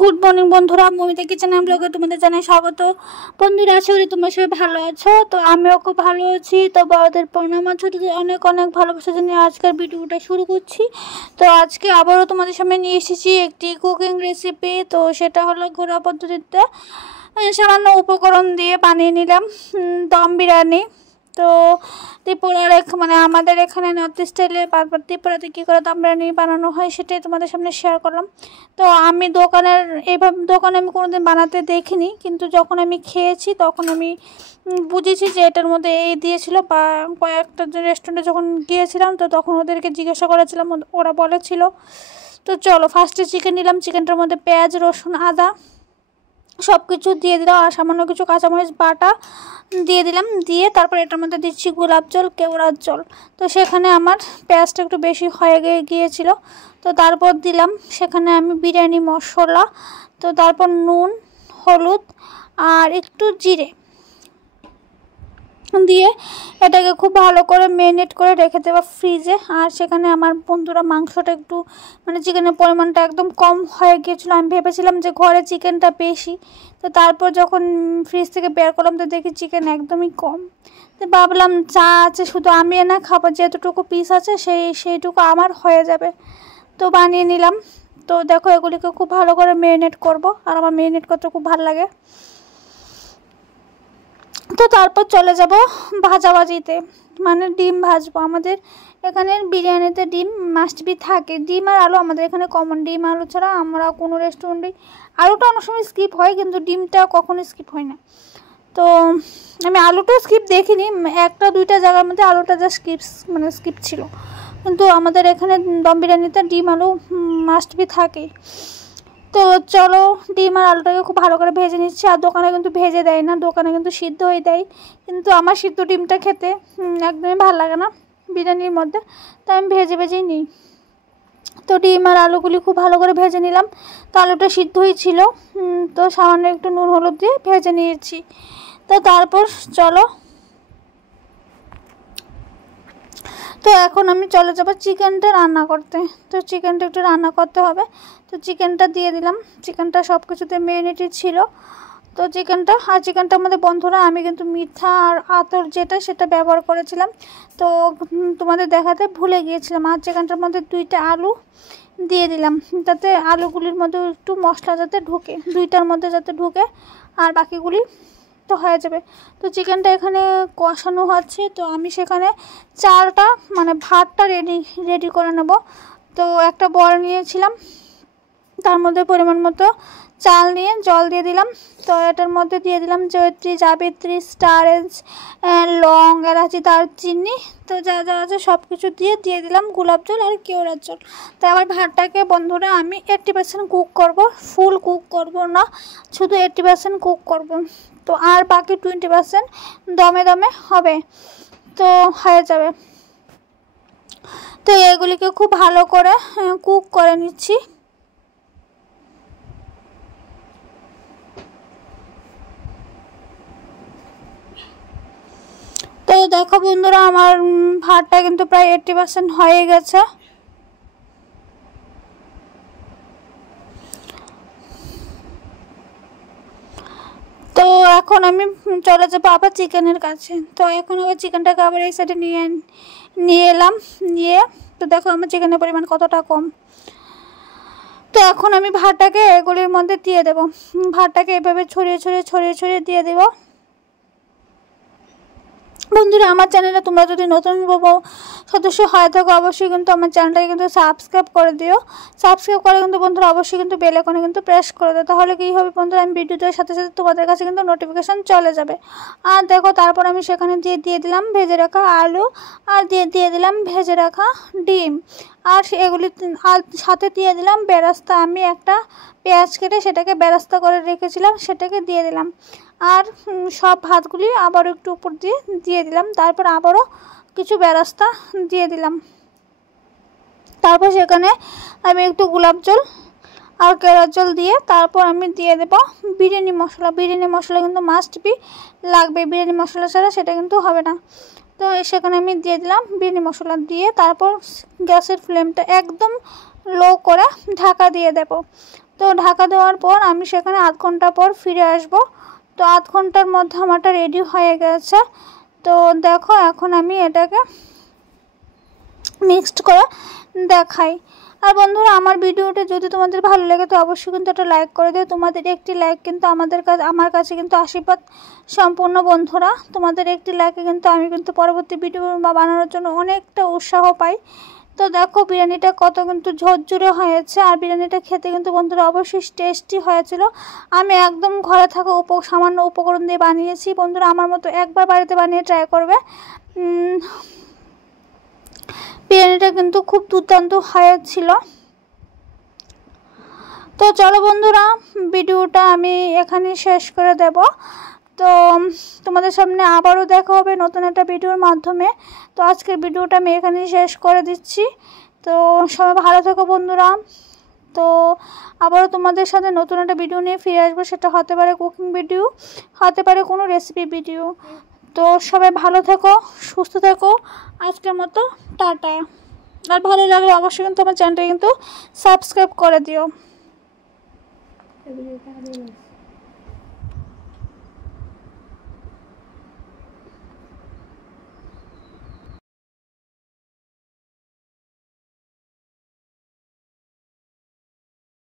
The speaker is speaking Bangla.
গুড মর্নিং বন্ধুরা, মমিতা কিচেন এন্ড ব্লগে তোমাদের জানাই স্বাগত। বন্ধুরা, আশা করি তোমরা সবাই ভালো আছো। তো আমিও খুব ভালো আছি। তো বড়দের প্রণাম, ছোটদের অনেক অনেক ভালোবাসা জানিয়ে আজকের ভিডিওটা শুরু করছি। তো আজকে আবারও তোমাদের সামনে নিয়ে এসেছি একটি কুকিং রেসিপি। তো সেটা হলো ঘরোয়া পদ্ধতিতে সামান্য উপকরণ দিয়ে বানিয়ে নিলাম দম বিরিয়ানি। তো ত্রিপুরার আমাদের এখানে নর্থ স্টাইলে বারবার ত্রিপুরাতে কী করে দম বিরিয়ানি বানানো হয় সেটাই তোমাদের সামনে শেয়ার করলাম। তো আমি দোকানে আমি কোনোদিন বানাতে দেখিনি, কিন্তু যখন আমি খেয়েছি তখন আমি বুঝেছি যে এটার মধ্যে এই দিয়েছিল। বা কয়েকটা রেস্টুরেন্টে যখন গিয়েছিলাম তো তখন ওদেরকে জিজ্ঞাসা করেছিলাম, ওরা বলেছিল। তো চলো ফার্স্টে চিকেন নিলাম। চিকেনটার মধ্যে পেঁয়াজ, রসুন, আদা সব কিছু দিয়ে দিলাম, আর সামান্য কিছু কাঁচামরিচ বাটা দিয়ে দিলাম। দিয়ে তারপর এটার মধ্যে দিচ্ছি গোলাপ জল, কেওড়ার জল। তো সেখানে আমার পেঁয়াজটা একটু বেশি হয়ে গিয়েছিল। তো তারপর দিলাম সেখানে আমি বিরিয়ানি মশলা, তো তারপর নুন, হলুদ আর একটু জিরে দিয়ে এটাকে খুব ভালো করে ম্যারিনেট করে রেখে দেবো ফ্রিজে। আর সেখানে আমার বন্ধুরা মাংসটা একটু চিকেনের পরিমাণটা একদম কম হয়ে গিয়েছিলো। আমি ভেবেছিলাম যে ঘরে চিকেনটা বেশি, তো তারপর যখন ফ্রিজ থেকে বের করলাম তো দেখি চিকেন একদমই কম। তো ভাবলাম যা আছে শুধু আমি না খাবো, যেতটুকু পিস আছে সেইটুকু আমার হয়ে যাবে। তো বানিয়ে নিলাম। তো দেখো এগুলিকে খুব ভালো করে ম্যারিনেট করব, আর আমার ম্যারিনেট করতে খুব ভালো লাগে। তো তারপর চলে যাব ভাজাভাজিতে, ডিম ভাজবো। আমাদের এখানে বিরিয়ানিতে ডিম মাস্ট বি থাকে। ডিম আর আলু আমাদের এখানে কমন। ডিম আলু ছাড়া আমরা কোনো রেস্টুরেন্টে, আলুটা অনেক সময় স্কিপ হয় কিন্তু ডিমটা কখনো স্কিপ হয় না। তো আমি আলুটাও স্কিপ দেখিনি, একটা দুইটা জায়গার মধ্যে আলুটা যা স্কিপ ছিল, কিন্তু আমাদের এখানে দম বিরিয়ানিতে ডিম আলু মাস্ট বি থাকে। তো চলো ডিম আর আলুটাকে খুব ভালো করে ভেজে নিচ্ছি। আর দোকানে কিন্তু ভেজে দেয় না, দোকানে কিন্তু সিদ্ধ হয়ে দেয়, কিন্তু আমার সিদ্ধ ডিমটা খেতে একদমই ভালো লাগে না বিরিয়ানির মধ্যে, তাই আমি ভেজেই নিই। তো ডিম আর আলুগুলি খুব ভালো করে ভেজে নিলাম। তো আলুটা সিদ্ধই ছিল, তো সামান্য একটু নুন হলুদ দিয়ে ভেজে নিয়েছি। তো তারপর চলো, তো এখন আমি চলে যাব চিকেনটা রান্না করতে। তো চিকেনটা একটু রান্না করতে হবে। তো চিকেনটা দিয়ে দিলাম। চিকেনটা সব কিছুতে ম্যারিনেটেড ছিল। তো চিকেনটার মধ্যে বন্ধুরা আমি কিন্তু মিঠা আর আতর সেটা ব্যবহার করেছিলাম। তো তোমাদের দেখাতে ভুলে গিয়েছিলাম। আর চিকেনটার মধ্যে 2টা আলু দিয়ে দিলাম, যাতে আলুগুলির মধ্যে একটু মশলা যাতে ঢুকে, 2টার মধ্যে যাতে ঢুকে, আর বাকিগুলি তো হয়ে যাবে। তো চিকেনটা এখানে কষানো হচ্ছে। তো আমি সেখানে চালটা ভাতটা রেডি করে নেব। তো একটা বল নিয়েছিলাম, তার মধ্যে পরিমাণ মতো চাল নিয়ে জল দিয়ে দিলাম। তো এটার মধ্যে দিয়ে দিলাম জয়িত্রী, জাবিত্রী, স্টার এঞ্জ, লং, এলাচি, দারচিনি, তো যা যা আছে সব কিছু দিয়ে দিলাম গোলাপ জল আর কেওড়ার জল। তো আবার ভাতটাকে বন্ধুরা আমি 80% কুক করব, ফুল কুক করব না, শুধু 80% কুক করব। তো আর বাকি 20% দমে হবে, তো হয়ে যাবে। তো এগুলিকে খুব ভালো করে কুক করে নিচ্ছি। তো দেখো বন্ধুরা, আমার ভাতটা কিন্তু প্রায় 80% হয়ে গেছে। তো এখন আমি চলে যাবো আবার চিকেনের কাছে। তো এখন আবার চিকেনটাকে আবার এই সাইডে নিয়ে এলাম। তো দেখো আমার চিকেনের পরিমাণ কতটা কম। তো এখন আমি ভাতটাকে এগুলির মধ্যে দিয়ে দেবো। ভাতটাকে এভাবে ছড়িয়ে দিয়ে দেবো। বন্ধুরা, আমার চ্যানেলে তোমরা যদি নতুন সদস্য হয়ে থাকো অবশ্যই কিন্তু আমার চ্যানেলটাকে কিন্তু সাবস্ক্রাইব করে দিও। সাবস্ক্রাইব করে কিন্তু বন্ধুরা অবশ্যই কিন্তু বেল আইকনে কিন্তু প্রেস করে দিও, তাহলে কী হবে বন্ধুরা, আমি ভিডিও দেওয়ার সাথে সাথে তোমাদের কাছে কিন্তু নোটিফিকেশান চলে যাবে। আর দেখো তারপর আমি সেখানে দিয়ে দিলাম ভেজে রাখা আলু, আর দিয়ে দিলাম ভেজে রাখা ডিম, আর এগুলি সাথে দিয়ে দিলাম বেরাস্তা। আমি একটা পেঁয়াজ কেটে সেটাকে বেরাস্তা করে রেখেছিলাম, সেটাকে দিয়ে দিলাম। আর সব ভাতগুলি আবার একটু উপর দিয়ে দিলাম। তারপর আবারও কিছু বেরাস্তা দিয়ে দিলাম। তারপর সেখানে আমি একটু গোলাপ জল আর কেওড়ার জল দিয়ে তারপর আমি দিয়ে দেব বিরিয়ানি মশলা। বিরিয়ানি মশলা কিন্তু মাস্ট বি লাগবে, বিরিয়ানি মশলা ছাড়া সেটা কিন্তু হবে না। তো সেখানে আমি দিয়ে দিলাম বিরিয়ানি মশলা, দিয়ে তারপর গ্যাসের ফ্লেমটা একদম লো করে ঢাকা দিয়ে দেব। তো ঢাকা দেওয়ার পর আমি সেখানে আধ ঘন্টা পর ফিরে আসব। তো আধ ঘন্টার মধ্যে আমারটা রেডি হয়ে গেছে। তো দেখো এখন আমি এটাকে মিক্সড করে দেখাই। আর বন্ধুরা, আমার ভিডিওটা যদি তোমাদের ভালো লাগে তো অবশ্যই কিন্তু একটা লাইক করে দিও। তোমাদের একটি লাইক কিন্তু আমার কাছে কিন্তু আশীর্বাদ সম্পূর্ণ। বন্ধুরা, তোমাদের একটি লাইকে কিন্তু আমি কিন্তু পরবর্তী ভিডিও বানানোর জন্য অনেকটা উৎসাহ পাই। তো দেখো বিরিয়ানিটা কত কিন্তু ঝরঝরে হয়েছে, আর বিরিয়ানিটা খেতে কিন্তু বন্ধুরা অবশ্যই টেস্টি হয়েছিল। আমি একদম ঘরে থাকা সামান্য উপকরণ দিয়ে বানিয়েছি। বন্ধুরা, আমার মতো একবার বাড়িতে বানিয়ে ট্রাই করবে। বিরিয়ানিটা কিন্তু খুব দুর্দান্ত হয়েছিল। তো চলো বন্ধুরা, ভিডিওটা আমি এখানে শেষ করে দেব। তো তোমাদের সামনে আবারও দেখা হবে নতুন একটা ভিডিওর মাধ্যমে। তো আজকের ভিডিওটা আমি এখানেই শেষ করে দিচ্ছি। তো সবাই ভালো থেকো বন্ধুরা। তো আবারও তোমাদের সাথে নতুন একটা ভিডিও নিয়ে ফিরে আসবো। সেটা হতে পারে কুকিং ভিডিও, হতে পারে কোনো রেসিপি ভিডিও। তো সবাই ভালো থেকো, সুস্থ থেকো। আজকের মতো টাটা। আর ভালো লাগলে অবশ্যই কিন্তু আমার চ্যানেলটা কিন্তু সাবস্ক্রাইব করে দিও।